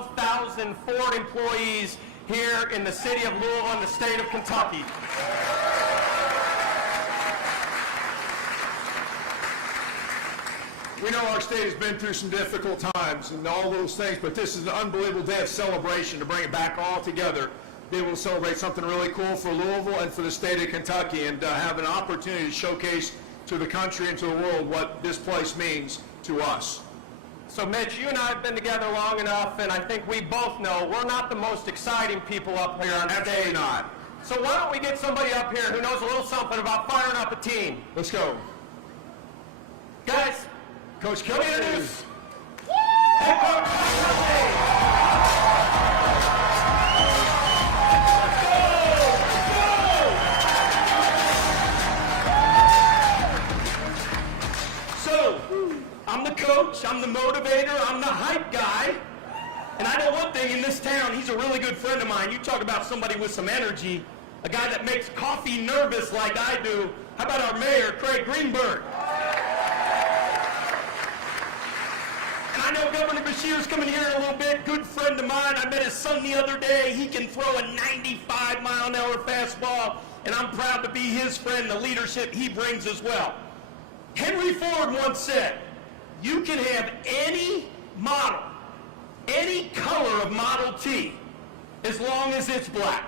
12,000 Ford employees here in the city of Louisville and the state of Kentucky. We know our state has been through some difficult times and all those things, but this is an unbelievable day of celebration to bring it back all together, be able to celebrate something really cool for Louisville and for the state of Kentucky, and have an opportunity to showcase to the country and to the world what this place means to us. So Mitch, you and I have been together long enough, and I think we both know we're not the most exciting people up here on stage. Absolutely not. So why don't we get somebody up here who knows a little something about firing up a team? Let's go. Guys, Coach let me Kelly. introduce head coach Kelly. So, I'm the coach, I'm the motivator, I'm the hype guy. And I know one thing in this town, he's a really good friend of mine. You talk about somebody with some energy, a guy that makes coffee nervous like I do. How about our mayor, Craig Greenberg? And I know Governor Beshear's coming here in a little bit, good friend of mine. I met his son the other day. He can throw a 95-mile-an-hour fastball, and I'm proud to be his friend, the leadership he brings as well. Henry Ford once said, you can have any model, any color of Model T, as long as it's black.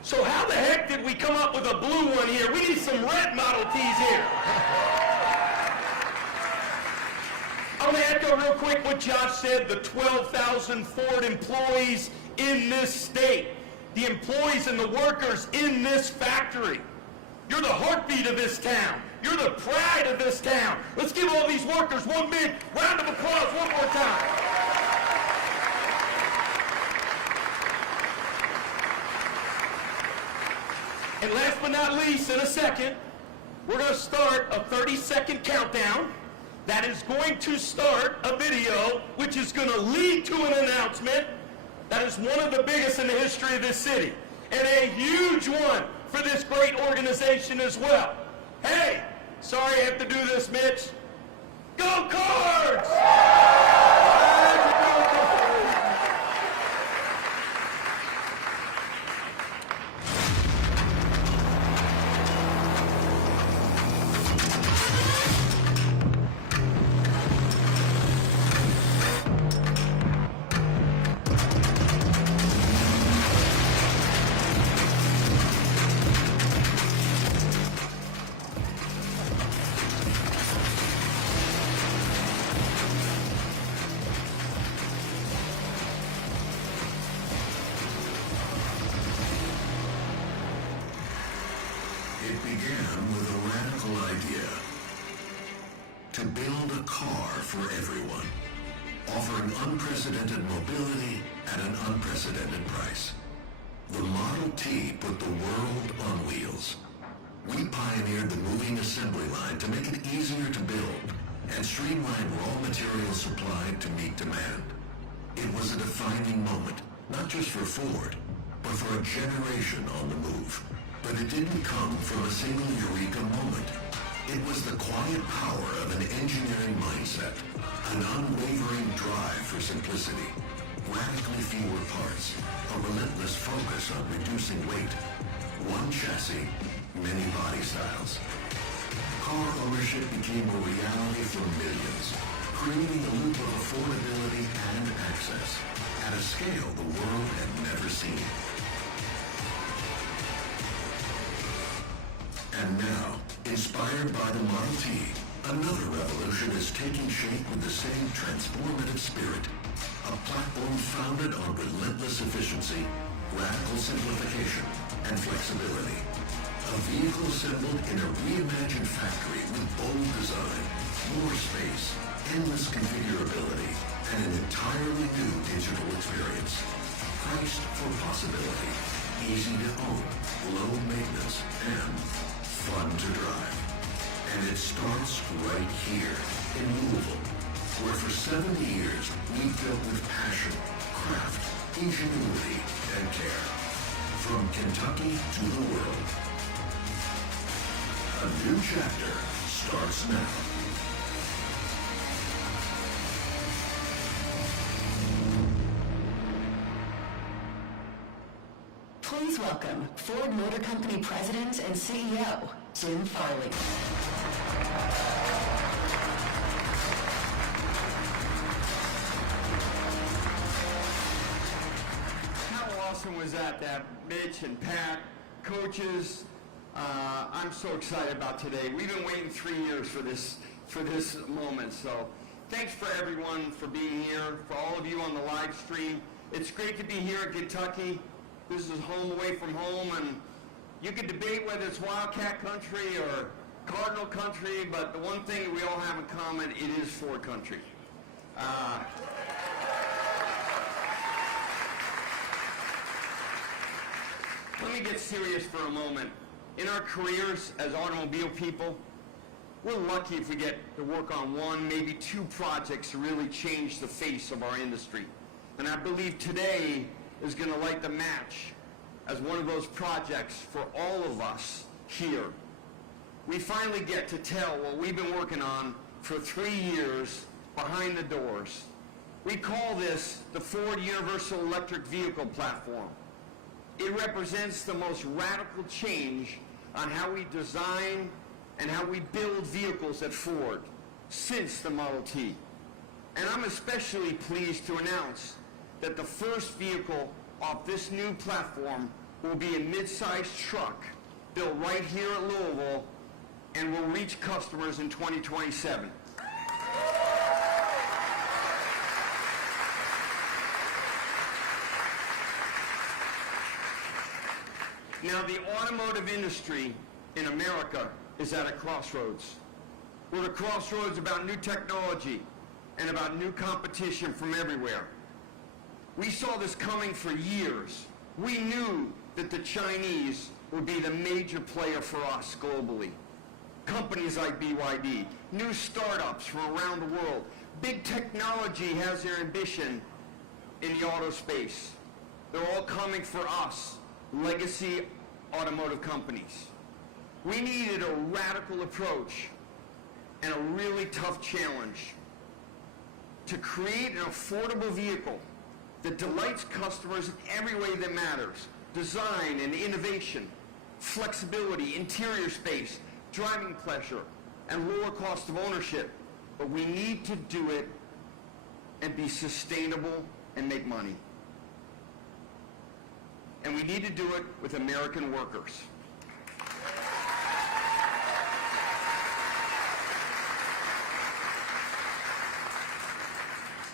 So how the heck did we come up with a blue one here? We need some red Model Ts here. I'm going to echo real quick what Josh said, the 12,000 Ford employees in this state, the employees and the workers in this factory. You're the heartbeat of this town. You're the pride of this town. Let's give all these workers one big round of applause one more time. And last but not least, in a second, we're going to start a 30-second countdown that is going to start a video which is going to lead to an announcement that is one of the biggest in the history of this city, and a huge one for this great organization as well. Hey, sorry I have to do this, Mitch. Go Cards! It began with a radical idea: to build a car for everyone, offering unprecedented mobility at an unprecedented price. The Model T put the world on wheels. We pioneered the moving assembly line to make it easier to build and streamline raw material supply to meet demand. It was a defining moment, not just for Ford, but for a generation on the move. But it didn't come from a single eureka moment. It was the quiet power of an engineering mindset, an unwavering drive for simplicity, radically fewer parts, a relentless focus on reducing weight. One chassis, many body styles. Car ownership became a reality for millions, creating a loop of affordability and access at a scale the world had never seen. And now, inspired by the Model T, another revolution is taking shape with the same transformative spirit. A platform founded on relentless efficiency, radical simplification, and flexibility. A vehicle assembled in a reimagined factory with bold design, more space, endless configurability, and an entirely new digital experience. Priced for possibility, easy to own, low maintenance, and fun to drive. And it starts right here in Louisville, where for 70 years we've built with passion, craft, ingenuity, and care. From Kentucky to the world. A new chapter starts now. Please welcome Ford Motor Company President and CEO, Jim Farley. How awesome was that to have Mitch and Pat, coaches? I'm so excited about today. We've been waiting 3 years for this moment. So thanks for everyone for being here, for all of you on the live stream. It's great to be here in Kentucky. This is home away from home, and you can debate whether it's Wildcat country or Cardinal country, but the one thing we all have in common, it is Ford country. Let me get serious for a moment. In our careers as automobile people, we're lucky if we get to work on one, maybe two projects to really change the face of our industry. And I believe today is going to light the match as one of those projects for all of us here. We finally get to tell what we've been working on for 3 years behind the doors. We call this the Ford Universal Electric Vehicle Platform. It represents the most radical change on how we design and how we build vehicles at Ford since the Model T. And I'm especially pleased to announce that the first vehicle off this new platform will be a mid-sized truck built right here at Louisville and will reach customers in 2027. Now, the automotive industry in America is at a crossroads. We're at a crossroads about new technology and about new competition from everywhere. We saw this coming for years. We knew that the Chinese would be the major player for us globally. Companies like BYD, new startups from around the world. Big technology has their ambition in the auto space. They're all coming for us, legacy automotive companies. We needed a radical approach and a really tough challenge to create an affordable vehicle that delights customers in every way that matters. Design and innovation, flexibility, interior space, driving pleasure, and lower cost of ownership. But we need to do it and be sustainable and make money. And we need to do it with American workers.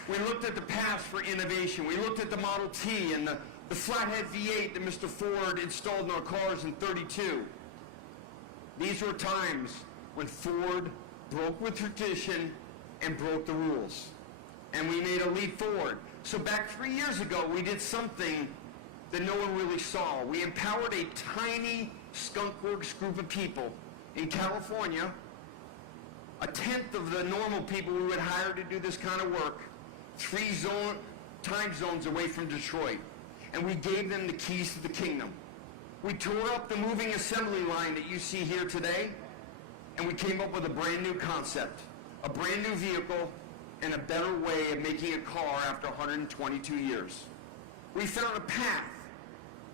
We looked at the past for innovation. We looked at the Model T and the flathead V8 that Mr. Ford installed in our cars in '32. These were times when Ford broke with tradition and broke the rules. And we made a leap forward. So back 3 years ago, we did something that no one really saw. We empowered a tiny skunkworks group of people in California, a tenth of the normal people we would hire to do this kind of work, 3 time zones away from Detroit. And we gave them the keys to the kingdom. We tore up the moving assembly line that you see here today, and we came up with a brand new concept, a brand new vehicle, and a better way of making a car after 122 years. We found a path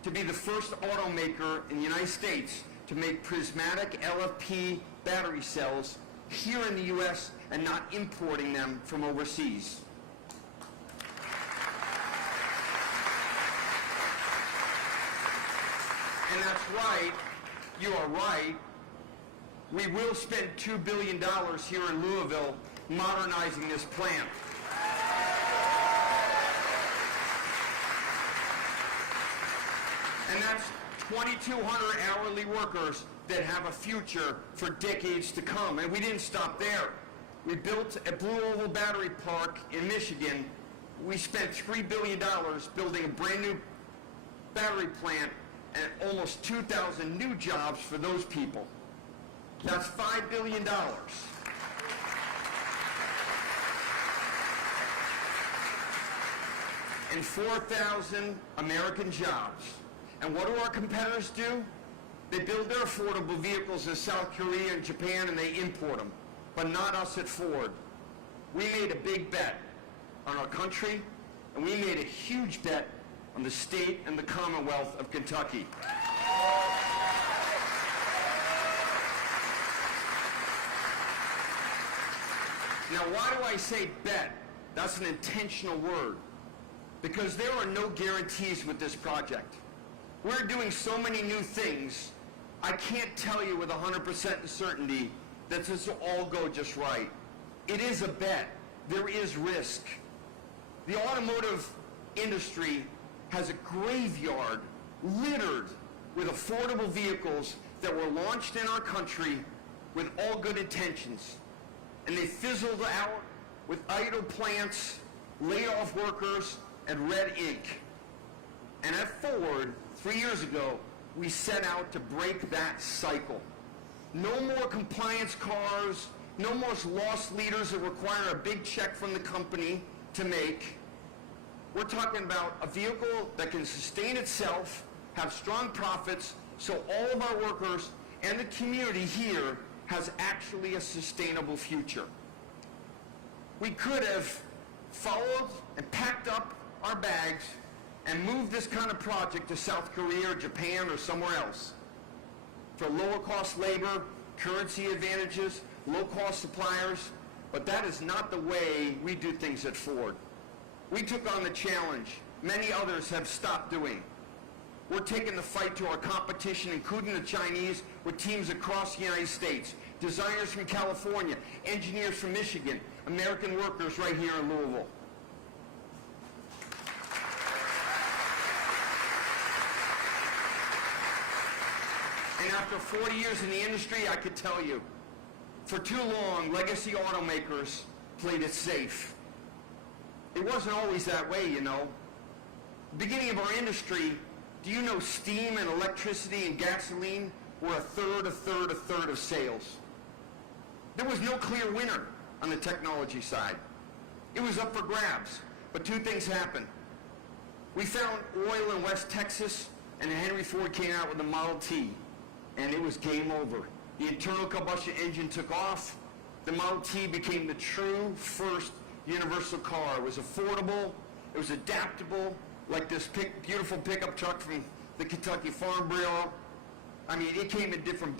to be the first automaker in the United States to make prismatic LFP battery cells here in the U.S. and not importing them from overseas. And that's right, you are right. We will spend $2 billion here in Louisville modernizing this plant. And that's 2,200 hourly workers that have a future for decades to come. And we didn't stop there. We built a Blue Oval Battery Park in Michigan. We spent $3 billion building a brand new battery plant and almost 2,000 new jobs for those people. That's $5 billion. And 4,000 American jobs. And what do our competitors do? They build their affordable vehicles in South Korea and Japan and they import them. But not us at Ford. We made a big bet on our country, and we made a huge bet on the state and the Commonwealth of Kentucky. Now, why do I say bet? That's an intentional word, because there are no guarantees with this project. We're doing so many new things, I can't tell you with 100% certainty that this will all go just right. It is a bet. There is risk. The automotive industry has a graveyard littered with affordable vehicles that were launched in our country with all good intentions. And they fizzled out with idle plants, laid off workers, and red ink. And at Ford, 3 years ago, we set out to break that cycle. No more compliance cars, no more loss leaders that require a big check from the company to make. We're talking about a vehicle that can sustain itself, have strong profits, so all of our workers and the community here has actually a sustainable future. We could have followed and packed up our bags and moved this kind of project to South Korea or Japan or somewhere else for lower cost labor, currency advantages, low cost suppliers, but that is not the way we do things at Ford. We took on the challenge many others have stopped doing. We're taking the fight to our competition, including the Chinese, with teams across the United States, designers from California, engineers from Michigan, American workers right here in Louisville. And after 40 years in the industry, I could tell you, for too long, legacy automakers played it safe. It wasn't always that way, you know. Beginning of our industry, do you know steam and electricity and gasoline were a third of sales? There was no clear winner on the technology side. It was up for grabs, but two things happened. We found oil in West Texas, and Henry Ford came out with the Model T, and it was game over. The internal combustion engine took off. The Model T became the true first universal car. It was affordable, it was adaptable, like this beautiful pickup truck from the Kentucky Farm Bureau. I mean, it came in different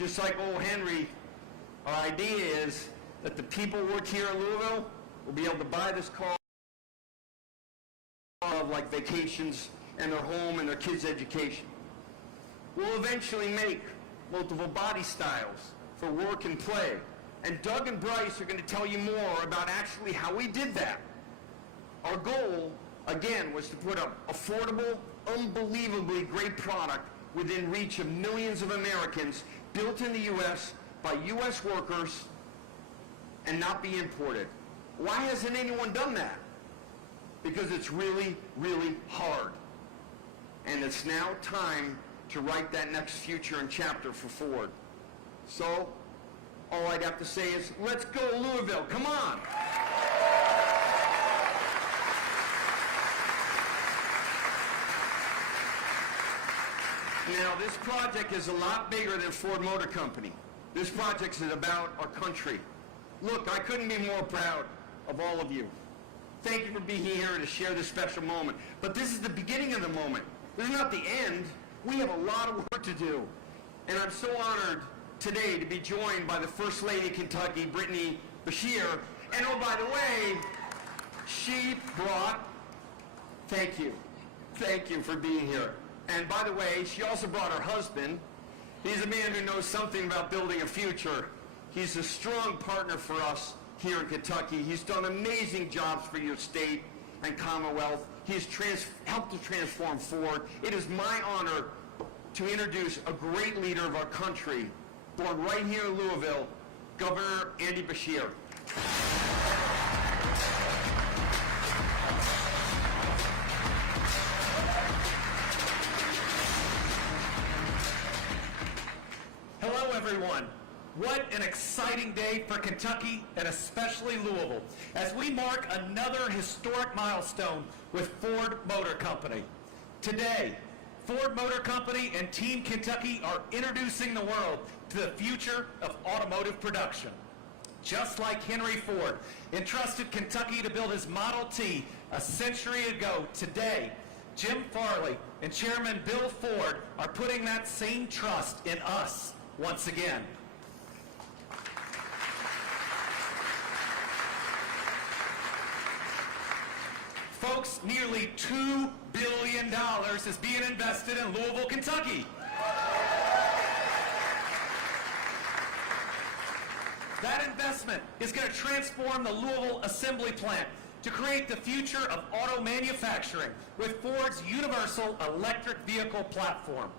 just like old Henry, our idea is that the people who work here in Louisville will be able to buy this car of like vacations and their home and their kids' education. We'll eventually make multiple body styles for work and play. And Doug and Bryce are going to tell you more about actually how we did that. Our goal, again, was to put an affordable, unbelievably great product within reach of millions of Americans, built in the U.S. by U.S. workers and not be imported. Why hasn't anyone done that? Because it's really, really hard. And and it's now time to write that next future and chapter for Ford. So, all I'd have to say is, let's go Louisville, come on! Now, this project is a lot bigger than Ford Motor Company. This project is about our country. Look, I couldn't be more proud of all of you. Thank you for being here to share this special moment. But this is the beginning of the moment. This is not the end. We have a lot of work to do. And I'm so honored today to be joined by the First Lady of Kentucky, Brittany Beshear. And oh, by the way, she brought, thank you for being here. And by the way, she also brought her husband. He's a man who knows something about building a future. He's a strong partner for us here in Kentucky. He's done amazing jobs for your state and Commonwealth. He's helped to transform Ford. It is my honor to introduce a great leader of our country, born right here in Louisville, Governor Andy Beshear. Hello, everyone. What an exciting day for Kentucky and especially Louisville as we mark another historic milestone with Ford Motor Company. Today, Ford Motor Company and Team Kentucky are introducing the world to the future of automotive production. Just like Henry Ford entrusted Kentucky to build his Model T a century ago, today, Jim Farley and Chairman Bill Ford are putting that same trust in us once again. Folks, nearly $2 billion is being invested in Louisville, Kentucky. That investment is going to transform the Louisville Assembly Plant to create the future of auto manufacturing with Ford's universal electric vehicle platform.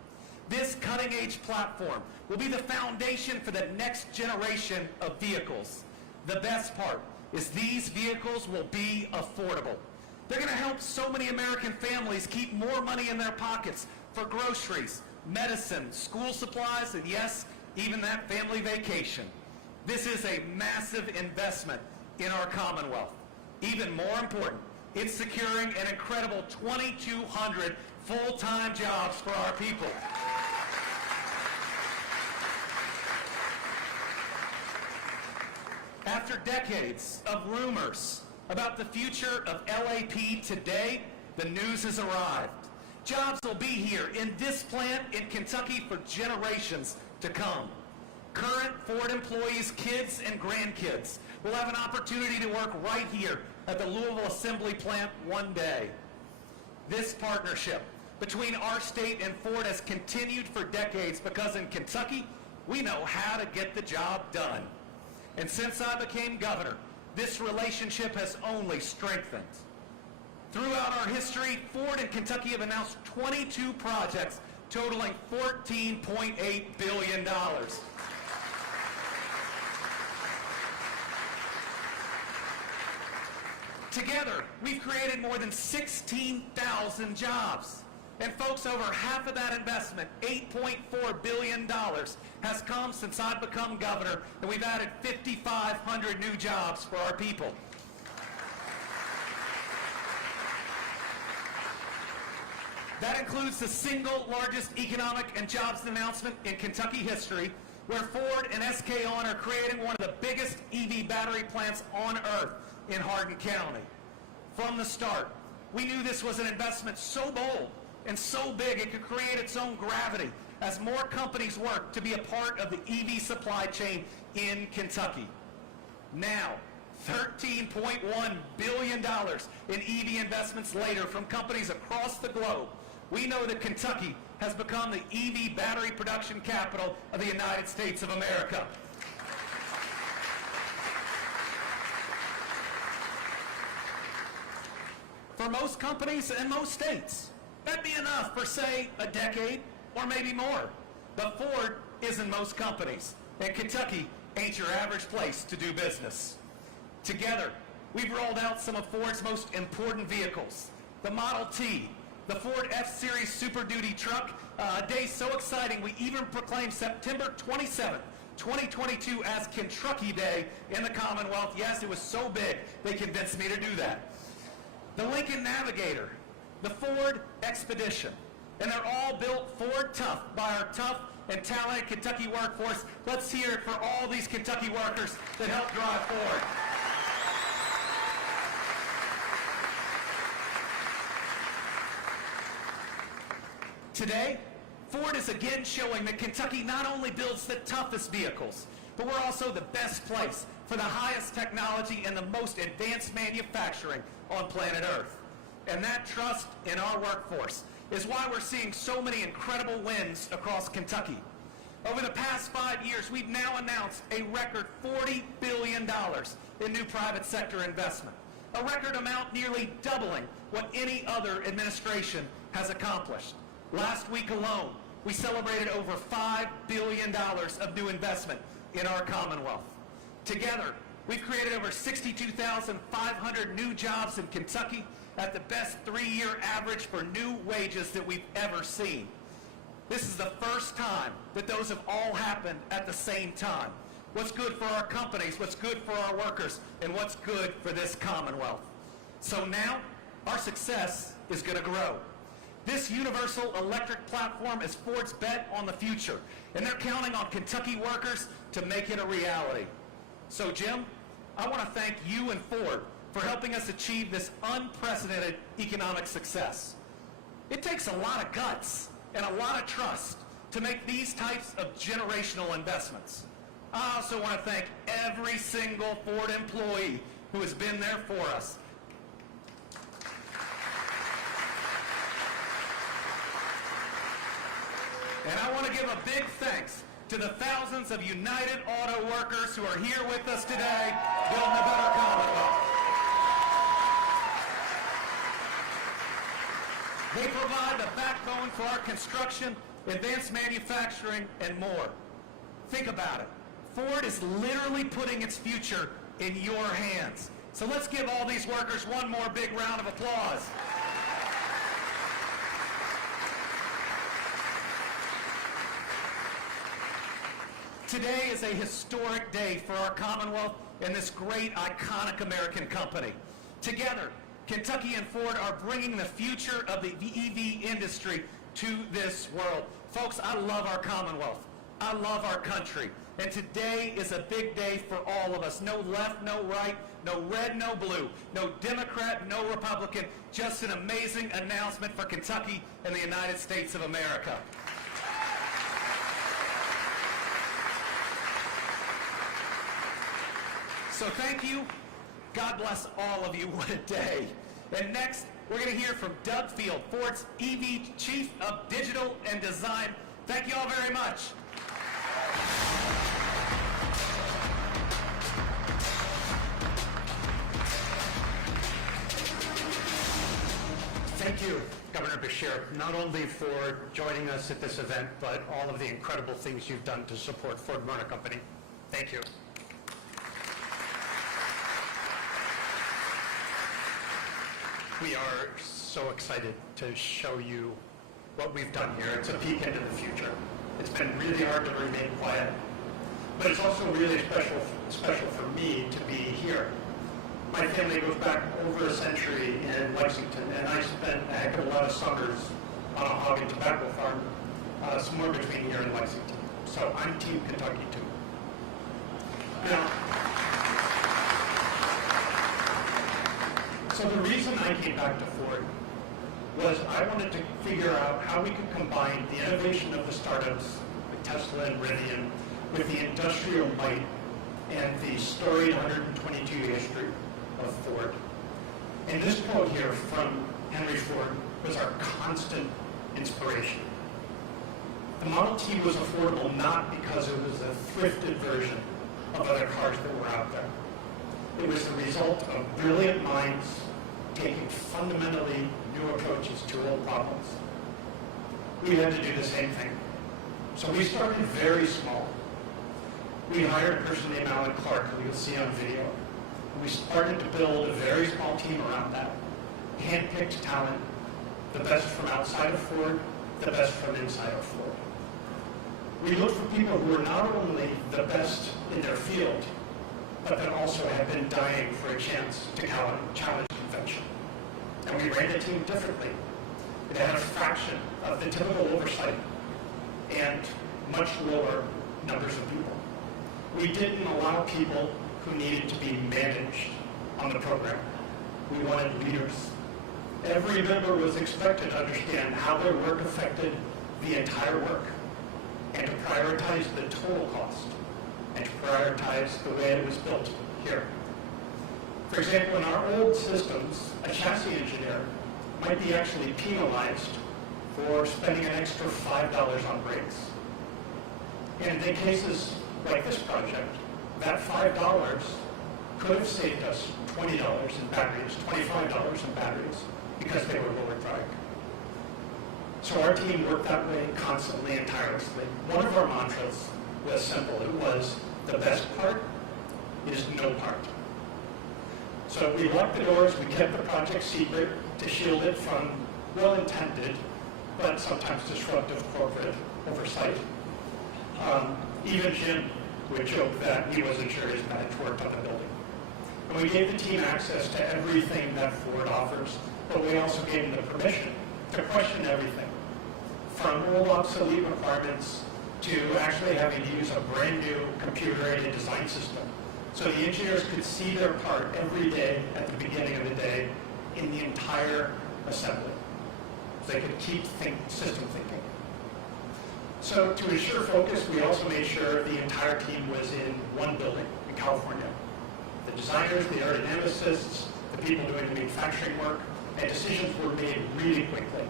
This cutting-edge platform will be the foundation for the next generation of vehicles. The best part is these vehicles will be affordable. They're going to help so many American families keep more money in their pockets for groceries, medicine, school supplies, and yes, even that family vacation. This is a massive investment in our Commonwealth. Even more important, it's securing an incredible 2,200 full-time jobs for our people. After decades of rumors about the future of LAP, today, the news has arrived. Jobs will be here in this plant in Kentucky for generations to come. Current Ford employees' kids and grandkids will have an opportunity to work right here at the Louisville Assembly Plant one day. This partnership between our state and Ford has continued for decades because in Kentucky, we know how to get the job done. And since I became governor, this relationship has only strengthened. Throughout our history, Ford and Kentucky have announced 22 projects totaling $14.8 billion. Together, we've created more than 16,000 jobs. And folks, over half of that investment, $8.4 billion, has come since I've become governor, and we've added 5,500 new jobs for our people. That includes the single largest economic and jobs announcement in Kentucky history, where Ford and SK On are creating one of the biggest EV battery plants on earth in Hardin County. From the start, we knew this was an investment so bold and so big it could create its own gravity as more companies work to be a part of the EV supply chain in Kentucky. Now, $13.1 billion in EV investments later from companies across the globe, we know that Kentucky has become the EV battery production capital of the United States of America. For most companies and most states, that'd be enough for, say, a decade or maybe more. But Ford isn't most companies, and Kentucky ain't your average place to do business. Together, we've rolled out some of Ford's most important vehicles, the Model T, the Ford F-Series Super Duty truck. A day so exciting, we even proclaimed September 27th, 2022 as Kentucky Day in the Commonwealth. Yes, it was so big, they convinced me to do that. The Lincoln Navigator, the Ford Expedition, and they're all built Ford tough by our tough and talented Kentucky workforce. Let's hear it for all these Kentucky workers that help drive Ford. Today, Ford is again showing that Kentucky not only builds the toughest vehicles, but we're also the best place for the highest technology and the most advanced manufacturing on planet Earth. And that trust in our workforce is why we're seeing so many incredible wins across Kentucky. Over the past 5 years, we've now announced a record $40 billion in new private sector investment, a record amount nearly doubling what any other administration has accomplished. Last week alone, we celebrated over $5 billion of new investment in our Commonwealth. Together, we've created over 62,500 new jobs in Kentucky at the best 3-year average for new wages that we've ever seen. This is the first time that those have all happened at the same time. What's good for our companies, what's good for our workers, and what's good for this Commonwealth. So now, our success is going to grow. This universal electric platform is Ford's bet on the future, and they're counting on Kentucky workers to make it a reality. So Jim, I want to thank you and Ford for helping us achieve this unprecedented economic success. It takes a lot of guts and a lot of trust to make these types of generational investments. I also want to thank every single Ford employee who has been there for us. And I want to give a big thanks to the thousands of United Auto workers who are here with us today building a better Commonwealth. They provide the backbone for our construction, advanced manufacturing, and more. Think about it. Ford is literally putting its future in your hands. So let's give all these workers one more big round of applause. Today is a historic day for our Commonwealth and this great, iconic American company. Together, Kentucky and Ford are bringing the future of the EV industry to this world. Folks, I love our Commonwealth. I love our country. And today is a big day for all of us. No left, no right, no red, no blue, no Democrat, no Republican, just an amazing announcement for Kentucky and the United States of America. So thank you. God bless all of you. What a day. And next, we're going to hear from Doug Field, Ford's EV Chief of Digital and Design. Thank you all very much. Thank you, Governor Beshear, not only for joining us at this event, but all of the incredible things you've done to support Ford Motor Company. Thank you. We are so excited to show you what we've done here. It's a peek into the future. It's been really hard to remain quiet, but it's also really special for me to be here. My family goes back over a century in Lexington, and I spent a heck of a lot of summers on a hog and tobacco farm, somewhere between here and Lexington. So I'm Team Kentucky too. Now, so the reason I came back to Ford was I wanted to figure out how we could combine the innovation of the startups like Tesla and Rivian with the industrial might and the storied 122-year history of Ford. And this quote here from Henry Ford was our constant inspiration. The Model T was affordable not because it was a thrifted version of other cars that were out there. It was the result of brilliant minds taking fundamentally new approaches to old problems. We had to do the same thing. So we started very small. We hired a person named Alan Clark, who you'll see on video. We started to build a very small team around that, handpicked talent, the best from outside of Ford, the best from inside of Ford. We looked for people who were not only the best in their field, but that also had been dying for a chance to challenge convention. And we ran the team differently. It had a fraction of the typical oversight and much lower numbers of people. We didn't allow people who needed to be managed on the program. We wanted leaders. Every member was expected to understand how their work affected the entire work and to prioritize the total cost and to prioritize the way it was built here. For example, in our old systems, a chassis engineer might be actually penalized for spending an extra $5 on brakes. And in cases like this project, that $5 could have saved us $20 in batteries, $25 in batteries, because they were lower drag. So our team worked that way constantly and tirelessly. One of our mantras was simple. It was, the best part is no part. So we locked the doors, we kept the project secret to shield it from well-intended, but sometimes disruptive corporate oversight. Even Jim would joke that he wasn't sure his badge worked on the building. And we gave the team access to everything that Ford offers, but we also gave them the permission to question everything, from old obsolete requirements to actually having to use a brand new computer-aided design system. So the engineers could see their part every day at the beginning of the day in the entire assembly. So they could keep system thinking. So to ensure focus, we also made sure the entire team was in one building in California. The designers, the aerodynamicists, the people doing the manufacturing work, and decisions were made really quickly.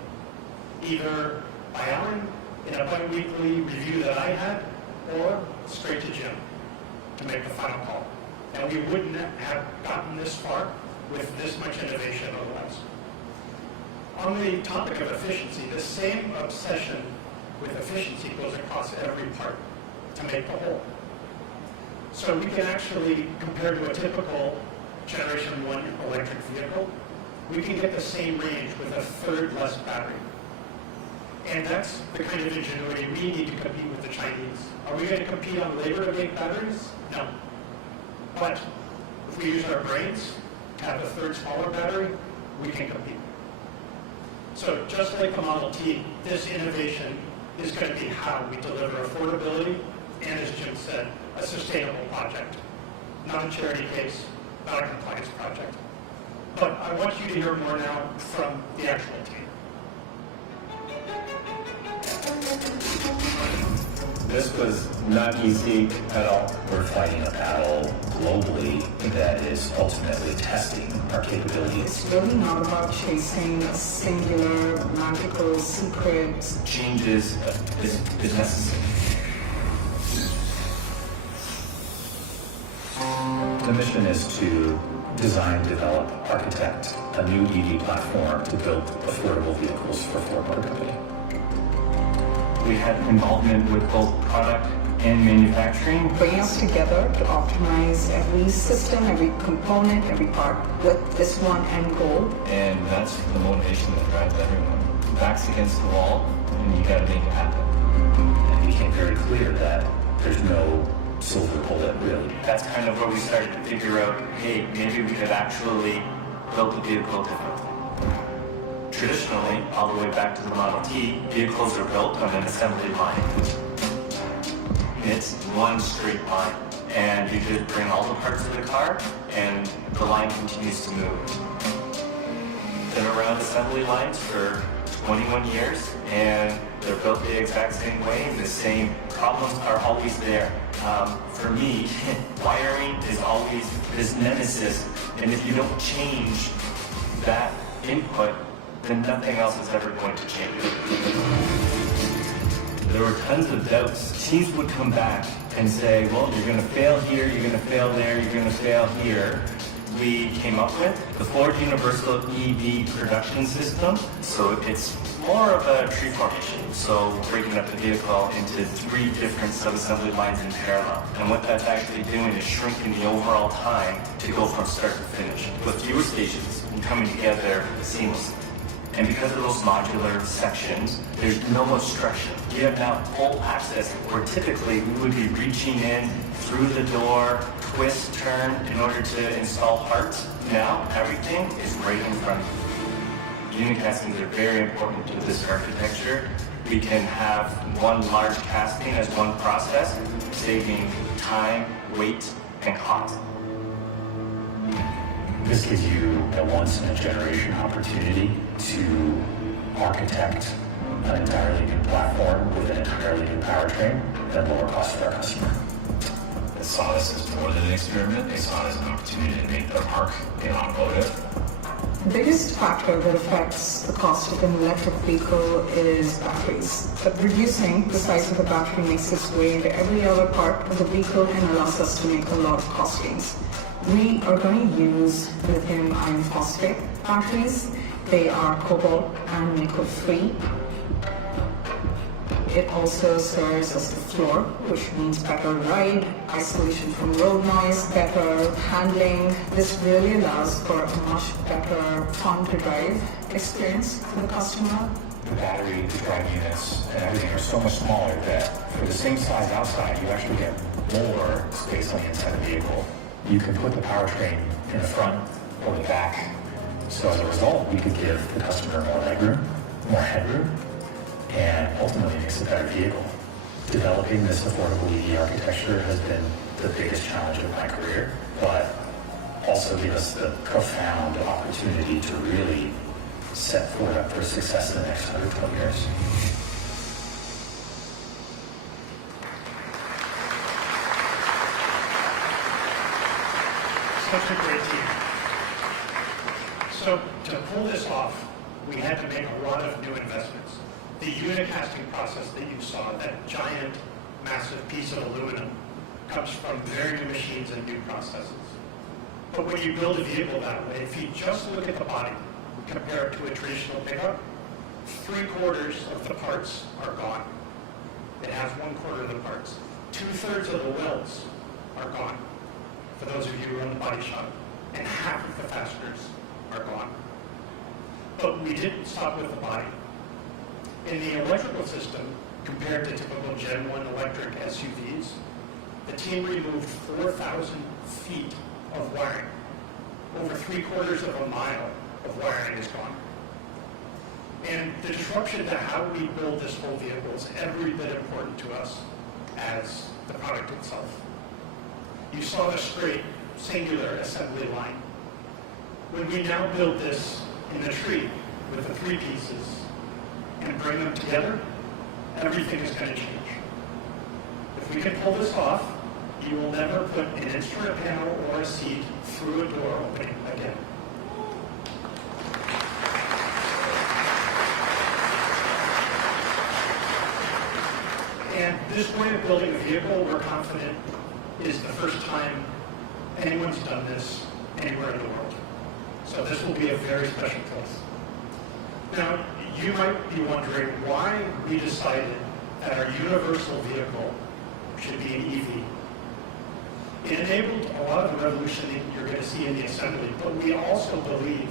Either by Alan in a bi-weekly review that I had, or straight to Jim to make the final call. And we wouldn't have gotten this far with this much innovation otherwise. On the topic of efficiency, the same obsession with efficiency goes across every part to make the whole. So we can actually, compared to a typical Generation 1 electric vehicle, we can get the same range with a third less battery. And that's the kind of ingenuity we need to compete with the Chinese. Are we going to compete on labor to make batteries? No. But if we use our brains to have a third smaller battery, we can compete. So just like the Model T, this innovation is going to be how we deliver affordability and, as Jim said, a sustainable project. Not a charity case, not a compliance project. But I want you to hear more now from the actual team. This was not easy at all. We're fighting a battle globally that is ultimately testing our capabilities. It's really not about chasing a singular, magical secret. Change is necessary. The mission is to design, develop, architect a new EV platform to build affordable vehicles for Ford Motor Company. We had involvement with both product and manufacturing. Bringing us together to optimize every system, every component, every part with this one end goal. And that's the motivation that drives everyone. Backs against the wall, and you gotta make it happen. And it became very clear that there's no silver bullet, really. That's kind of where we started to figure out, hey, maybe we could actually build the vehicle differently. Traditionally, all the way back to the Model T, vehicles are built on an assembly line. It's one straight line, and you just bring all the parts of the car, and the line continues to move. Been around assembly lines for 21 years, and they're built the exact same way, and the same problems are always there. For me, wiring is always this nemesis, and if you don't change that input, then nothing else is ever going to change. There were tons of doubts. Teams would come back and say, well, you're going to fail here, you're going to fail there, you're going to fail here. We came up with the Ford Universal EV production system. So it's more of a tree formation. So breaking up the vehicle into 3 different sub-assembly lines in parallel. And what that's actually doing is shrinking the overall time to go from start to finish with fewer stations and coming together seamlessly. And because of those modular sections, there's no obstruction. You have now full access, where typically we would be reaching in through the door, twist, turn, in order to install parts. Now, everything is right in front of you. Unit castings are very important to this architecture. We can have one large casting as one process, saving time, weight, and cost. This gives you a once-in-a-generation opportunity to architect an entirely new platform with an entirely new powertrain at a lower cost for our customer. They saw this as more than an experiment. They saw it as an opportunity to make their mark in automotive. The biggest factor that affects the cost of an electric vehicle is batteries. But reducing the size of the battery makes its way into every other part of the vehicle and allows us to make a lot of cost gains. We are going to use lithium iron phosphate batteries. They are cobalt and nickel free. It also serves as the floor, which means better ride, isolation from road noise, better handling. This really allows for a much better fun to drive experience for the customer. The battery, the drive units, and everything are so much smaller that for the same size outside, you actually get more space on the inside of the vehicle. You can put the powertrain in the front or the back. So as a result, we could give the customer more legroom, more headroom, and ultimately makes a better vehicle. Developing this affordable EV architecture has been the biggest challenge of my career, but also give us the profound opportunity to really set Ford up for success in the next 120 years. Such a great team. So to pull this off, we had to make a lot of new investments. The unit casting process that you saw, that giant, massive piece of aluminum, comes from very new machines and new processes. But when you build a vehicle that way, if you just look at the body, compare it to a traditional pickup, 3/4 of the parts are gone. It has 1/4 of the parts. 2/3 of the welds are gone, for those of you who are in the body shop, and half of the fasteners are gone. But we didn't stop with the body. In the electrical system, compared to typical Gen 1 electric SUVs, the team removed 4,000 feet of wiring. Over 3/4 of a mile of wiring is gone. And the disruption to how we build this whole vehicle is every bit important to us as the product itself. You saw the straight, singular assembly line. When we now build this in the tree with the 3 pieces and bring them together, everything is going to change. If we can pull this off, you will never put an instrument panel or a seat through a door opening again. And this way of building a vehicle, we're confident, is the first time anyone's done this anywhere in the world. So this will be a very special place. Now, you might be wondering why we decided that our universal vehicle should be an EV. It enabled a lot of the revolution that you're going to see in the assembly, but we also believe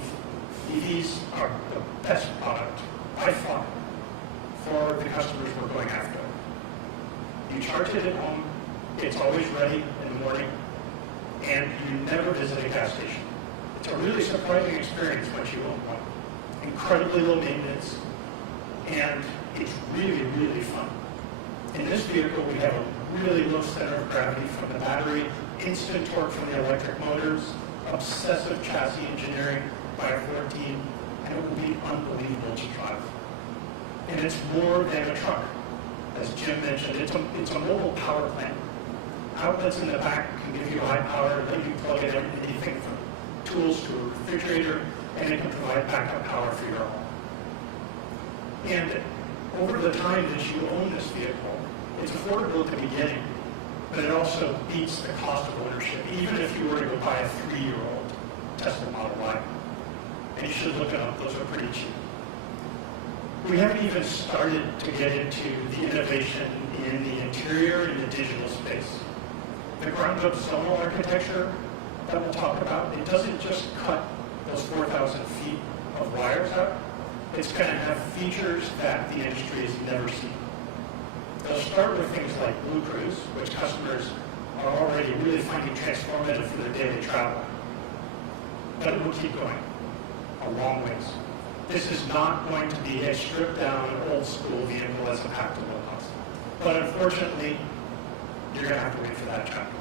EVs are the best product, by far, for the customers we're going after. You charge it at home, it's always ready in the morning, and you never visit a gas station. It's a really surprising experience once you own one. Incredibly low maintenance, and it's really, really fun. In this vehicle, we have a really low center of gravity from the battery, instant torque from the electric motors, obsessive chassis engineering by our Ford team, and it will be unbelievable to drive. And it's more than a truck. As Jim mentioned, it's a mobile power plant. Outlets in the back can give you high power, let you plug in anything from tools to a refrigerator, and it can provide backup power for your home. And over the time that you own this vehicle, it's affordable at the beginning, but it also beats the cost of ownership, even if you were to go buy a 3-year-old Tesla Model Y. And you should look it up, those are pretty cheap. We haven't even started to get into the innovation in the interior and the digital space. The ground-up zonal architecture that we'll talk about, it doesn't just cut those 4,000 feet of wires out. It's going to have features that the industry has never seen. They'll start with things like Blue Cruise, which customers are already really finding transformative for their daily travel. But it will keep going a long ways. This is not going to be a stripped-down, old-school vehicle as a pack to low cost. But unfortunately, you're going to have to wait for that to happen.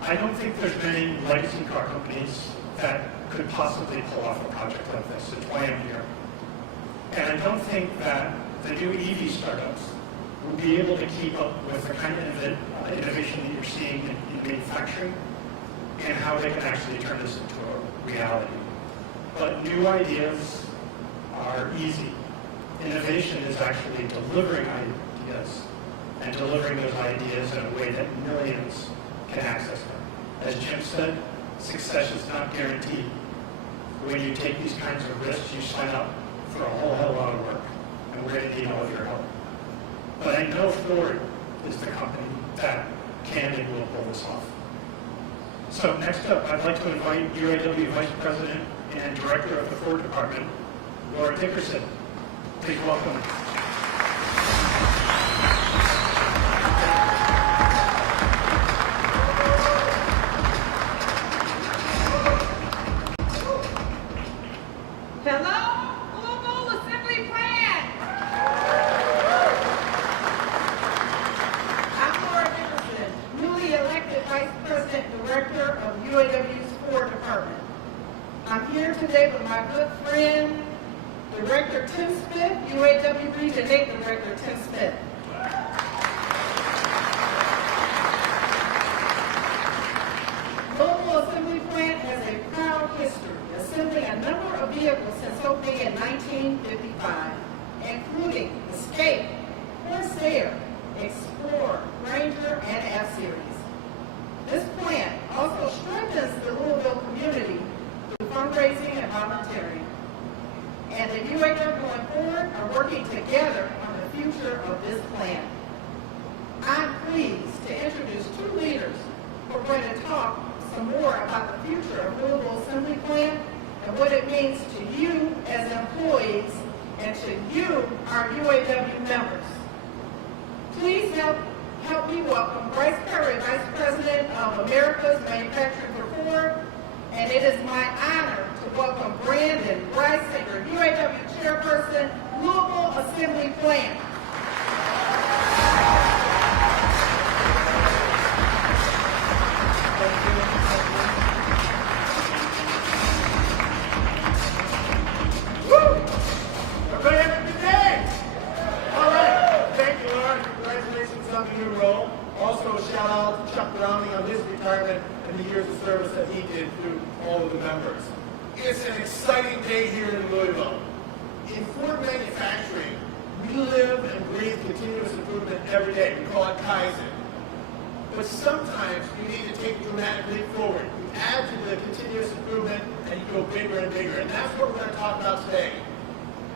I don't think there's many legacy car companies that could possibly pull off a project like this. It's why I'm here. And I don't think that the new EV startups will be able to keep up with the kind of innovation that you're seeing in manufacturing and how they can actually turn this into a reality. But new ideas are easy. Innovation is actually delivering ideas and delivering those ideas in a way that millions can access them. As Jim said, success is not guaranteed. When you take these kinds of risks, you sign up for a whole hell of a lot of work, and we're going to need all of your help. But I know Ford is the company that can and will pull this off. So next up, I'd like to invite UAW Vice President and Director of the Ford Department, Laura Dickerson. Please welcome. Hello, Louisville Assembly Plant. I'm Laura Dickerson, newly elected Vice President Director of UAW's Ford Department. I'm here today with my good friend, Director Tim Smith, UAW Region 8 Director Tim Smith. Louisville Assembly Plant has a proud history, assembling a number of vehicles since opening in 1955, including Escape, Corsair, Explorer, Ranger, and F-Series. This plant also strengthens the Louisville community through fundraising and volunteering. And the UAW going forward are working together on the future of this plant. I'm pleased to introduce two leaders who are going to talk some more about the future of Louisville Assembly Plant and what it means to you as employees and to you, our UAW members. Please help me welcome Bryce Perry, Vice President of America's Manufacturing for Ford, and it is my honor to welcome Brandon Reisinger, UAW Chairperson, Louisville Assembly Plant. Everybody have a good day? All right. Thank you, Laura. Congratulations on the new role. Also, a shout out to Chuck Browning on his retirement and the years of service that he did through all of the members. It's an exciting day here in Louisville. In Ford manufacturing, we live and breathe continuous improvement every day. We call it Kaizen. But sometimes you need to take a dramatic leap forward. You add to the continuous improvement and you go bigger and bigger. And that's what we're going to talk about today.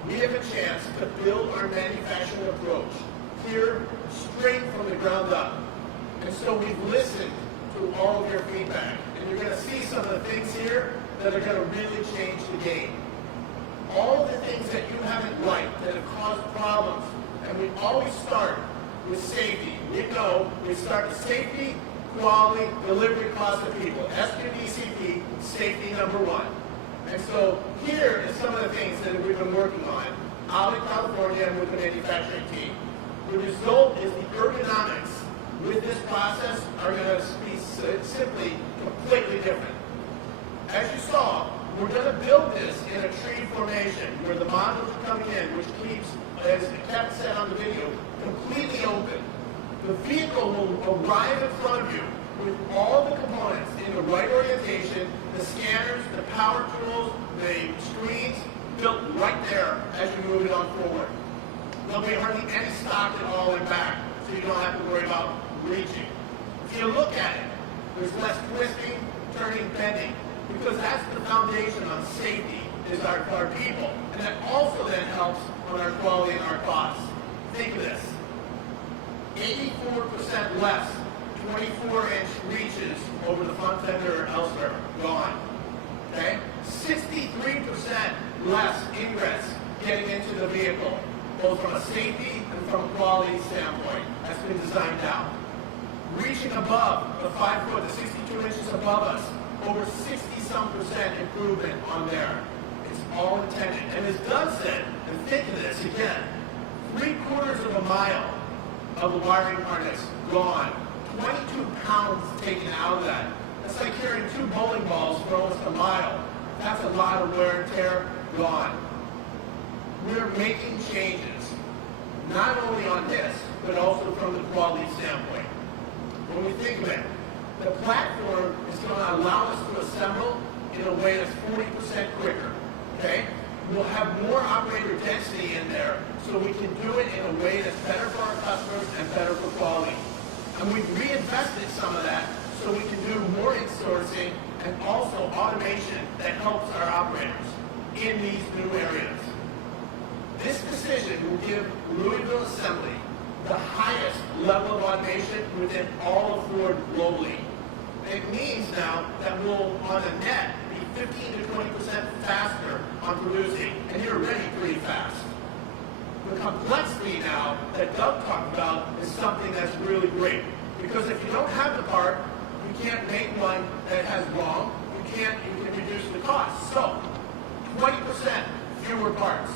We have a chance to build our manufacturing approach here straight from the ground up. And so we've listened to all of your feedback. And you're going to see some of the things here that are going to really change the game. All of the things that you haven't liked that have caused problems, and we always start with safety. We know we start with safety, quality, delivery, cost of people. SQDCP, safety number one. And so here is some of the things that we've been working on out in California and with the manufacturing team. The result is the ergonomics with this process are going to be simply completely different. As you saw, we're going to build this in a tree formation where the modules are coming in, which keeps, as Kevin said on the video, completely open. The vehicle will arrive in front of you with all the components in the right orientation, the scanners, the power tools, the screens, built right there as you move it on forward. There'll be hardly any stock at all in back, so you don't have to worry about reaching. If you look at it, there's less twisting, turning, bending, because that's the foundation on safety, is our people. And that also then helps on our quality and our costs. Think of this. 84% less 24-inch reaches over the front fender or elsewhere. Gone. okay? 63% less ingress getting into the vehicle, both from a safety and from a quality standpoint. That's been designed out. Reaching above the 5 foot, the 62 inches above us, over 60-some% improvement on there. It's all intended. And as Doug said, and think of this again, 3/4 of a mile of the wiring harness gone. 22 pounds taken out of that. That's like carrying 2 bowling balls for almost a mile. That's a lot of wear and tear gone. We're making changes, not only on this, but also from the quality standpoint. When we think of it, the platform is going to allow us to assemble in a way that's 40% quicker, okay? We'll have more operator density in there, so we can do it in a way that's better for our customers and better for quality. And we've reinvested some of that so we can do more insourcing and also automation that helps our operators in these new areas. This decision will give Louisville Assembly the highest level of automation within all of Ford globally. It means now that we'll, on a net, be 15 to 20% faster on producing, and you're already pretty fast. The complexity now that Doug talked about is something that's really great, because if you don't have the part, you can't make one that has wrong. You can reduce the cost. So, 20% fewer parts,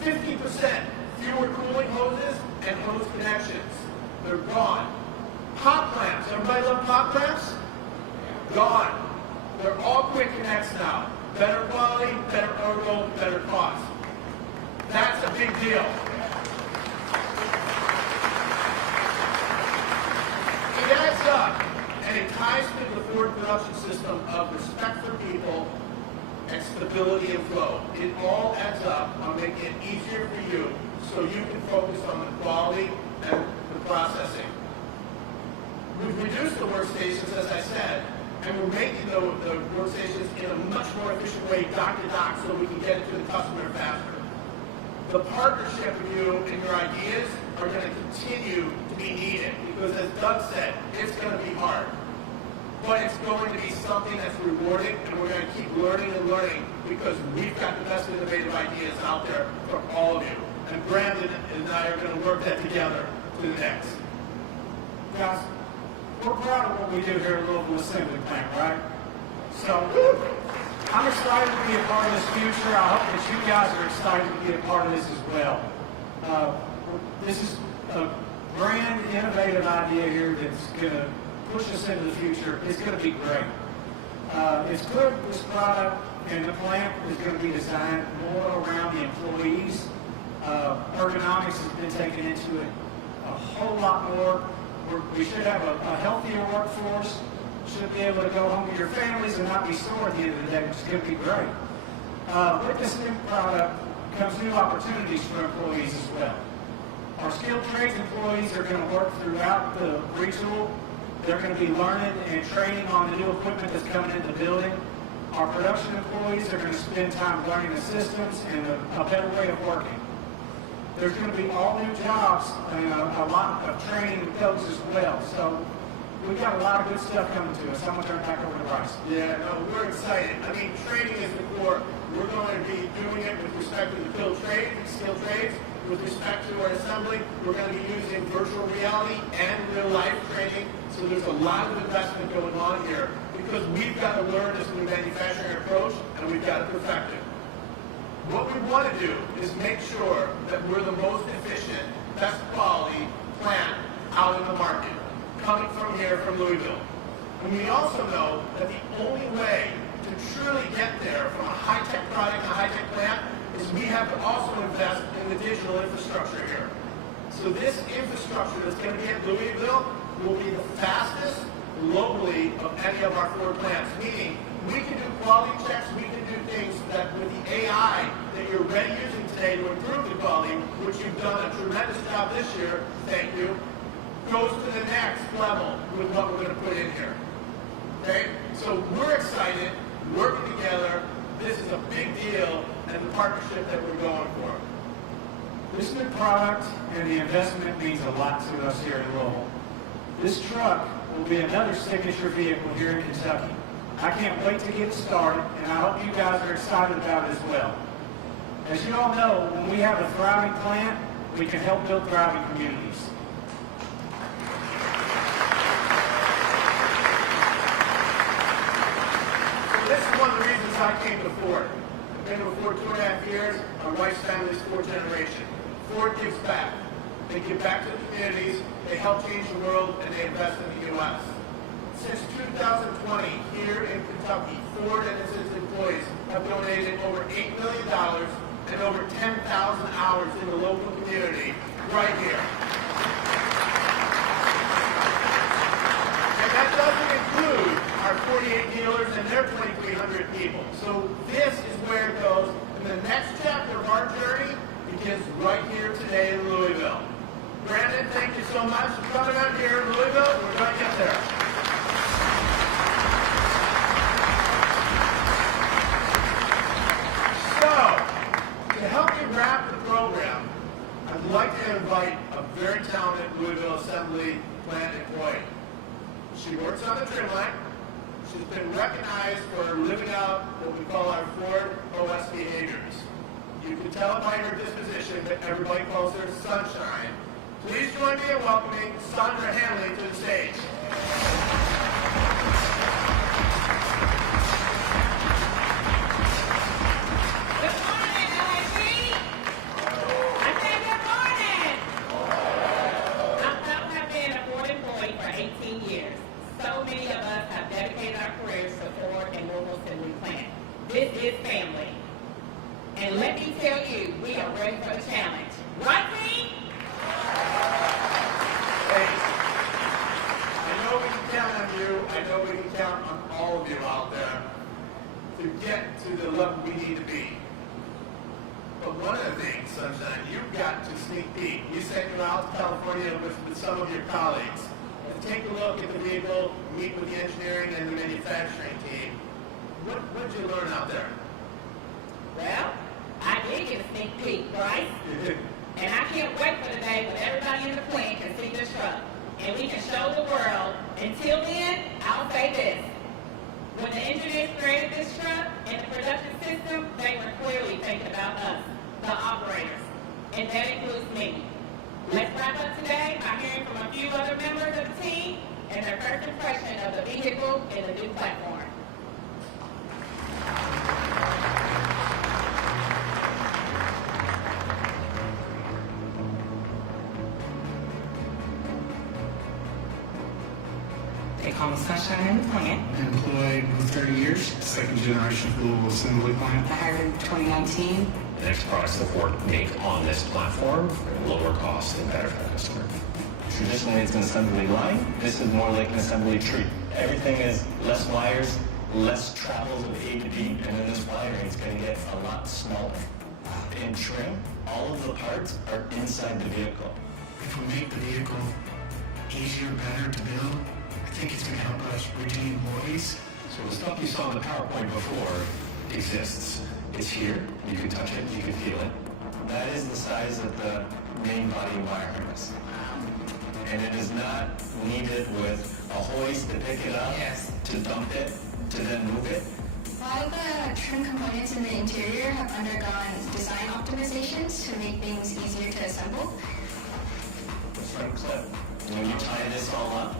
50% fewer cooling hoses and hose connections. They're gone. Pop clamps. Everybody love pop clamps? Gone. They're all quick connects now. Better quality, better ergo, better cost. That's a big deal. It adds up, and it ties to the Ford production system of respect for people and stability and flow. It all adds up on making it easier for you so you can focus on the quality and the processing. We've reduced the workstations, as I said, and we're making the workstations in a much more efficient way, dock to dock, so we can get it to the customer faster. The partnership with you and your ideas are going to continue to be needed, because as Doug said, it's going to be hard. But it's going to be something that's rewarding, and we're going to keep learning and learning, because we've got the best innovative ideas out there for all of you. And Brandon and I are going to work that together to the next. Guys, we're proud of what we do here at Louisville Assembly Plant, right? So, I'm excited to be a part of this future. I hope that you guys are excited to be a part of this as well. This is a brand innovative idea here that's going to push us into the future. It's going to be great. It's clear that this product and the plant is going to be designed more around the employees. Ergonomics has been taken into it a whole lot more. We should have a healthier workforce. Should be able to go home to your families and not be sore at the end of the day, which is going to be great. With this new product comes new opportunities for employees as well. Our skilled trades employees are going to work throughout the retool. They're going to be learning and training on the new equipment that's coming into the building. Our production employees are going to spend time learning the systems and a better way of working. There's going to be all new jobs and a lot of training with those as well. So we've got a lot of good stuff coming to us. I'm going to turn it back over to Bryce. Yeah, no, we're excited. I mean, training is the core. We're going to be doing it with respect to the skilled trades. With respect to our assembly, we're going to be using virtual reality and real-life training. So there's a lot of investment going on here, because we've got to learn this new manufacturing approach, and we've got to perfect it. What we want to do is make sure that we're the most efficient, best quality plant out in the market, coming from here, from Louisville. And we also know that the only way to truly get there from a high-tech product, a high-tech plant, is we have to also invest in the digital infrastructure here. So this infrastructure that's going to be at Louisville will be the fastest globally of any of our Ford plants, meaning we can do quality checks, we can do things that with the AI that you're already using today to improve the quality, which you've done a tremendous job this year, thank you, goes to the next level with what we're going to put in here. Okay? So we're excited, working together. This is a big deal, and the partnership that we're going for. This new product and the investment means a lot to us here at Louisville. This truck will be another signature vehicle here in Kentucky. I can't wait to get started, and I hope you guys are excited about it as well. As you all know, when we have a thriving plant, we can help build thriving communities. This is one of the reasons I came to Ford. I've been to Ford 2.5 years. My wife's family's fourth generation. Ford gives back. They give back to the communities, they help change the world, and they invest in the U.S. Since 2020, here in Kentucky, Ford and its employees have donated over $8 million and over 10,000 hours in the local community right here. And that doesn't include our 48 dealers and their 2,300 people. So this is where it goes. And the next chapter of our journey begins right here today in Louisville. Brandon, thank you so much for coming out here in Louisville. We're going to get there. So, to help me wrap the program, I'd like to invite a very talented Louisville Assembly Plant employee. She works on the trim line. She's been recognized for living out what we call our Ford OS behaviors. You can tell by her disposition that everybody calls her Sunshine. Please join me in welcoming Sandra Hanley to the stage. Good morning, LAP. I said good morning. I'm proud to have been a Ford employee for 18 years. So many of us have dedicated our careers to Ford and Louisville Assembly Plant. This is family. And let me tell you, we are ready for the challenge. Right, team? Hey, I know we can count on you. I know we can count on all of you out there to get to the level we need to be. But one of the things, Sunshine, you've got to sneak peek. You said you're out in California with some of your colleagues. And take a look at the vehicle, meet with the engineering and the manufacturing team. What did you learn out there? Well, I did get a sneak peek, right? And I can't wait for the day when everybody in the plant can see this truck. And we can show the world. Until then, I'll say this. When the engineers created this truck and the production system, they were clearly thinking about us, the operators. And that includes me. Let's wrap up today by hearing from a few other members of the team and their first impression of the vehicle and the new platform. They call me Sunshine in the plant. Employed for 30 years, second generation Louisville Assembly Plant. I hired in 2019. The next products that Ford make on this platform are lower cost and better for the customer. Traditionally, it's an assembly line. This is more like an assembly tree. Everything is less wires, less travels of A to B, and then this wiring is going to get a lot smaller. In trim, all of the parts are inside the vehicle. If we make the vehicle easier, better to build, I think it's going to help us retain employees. So the stuff you saw in the PowerPoint before exists. It's here. You can touch it. You can feel it. That is the size of the main body wire harness. And it is not needed with a hoist to pick it up, to dump it, to then move it. A lot of the trim components in the interior have undergone design optimizations to make things easier to assemble. The front clip. When you tie this all up,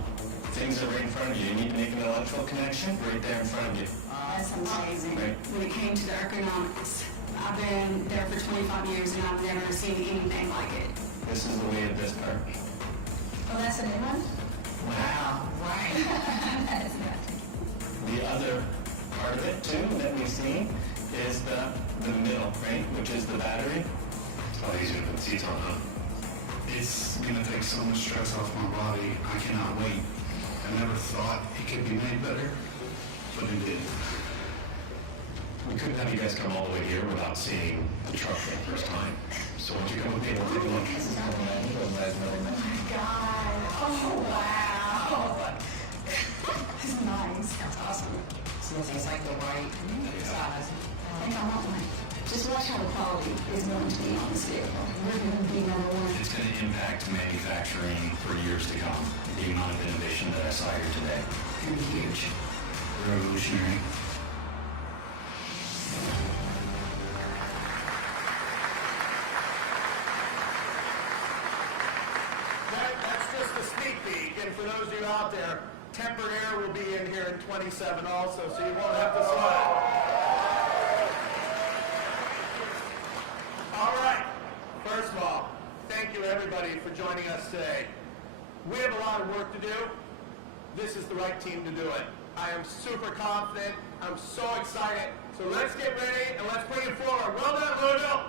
things are right in front of you. You need to make an electrical connection right there in front of you. That's amazing. Right. When it came to the ergonomics, I've been there for 25 years and I've never seen anything like it. This is the weight of this part. Oh, that's a new one? Wow, right. That is nothing. The other part of it too that we see is the middle, right, which is the battery. It's a lot easier to put seats on, huh? It's going to take so much stress off my body. I cannot wait. I never thought it could be made better, but it did. We couldn't have you guys come all the way here without seeing the truck for the first time. So why don't you come with me and we'll take a look. Oh my God. Oh, wow. This is nice. That's awesome. So it's like the right size. I think I want one. Just watch how the quality is going to be on this vehicle. We're going to be number one. It's going to impact manufacturing for years to come. The amount of innovation that I saw here today. It's going to be huge. revolutionary. That's just a sneak peek, and for those of you out there, tempered air will be in here in 27 also, so you won't have to sweat. All right. First of all, thank you everybody for joining us today. We have a lot of work to do. This is the right team to do it. I am super confident. I'm so excited. So let's get ready and let's bring it forward. Well done, Louisville.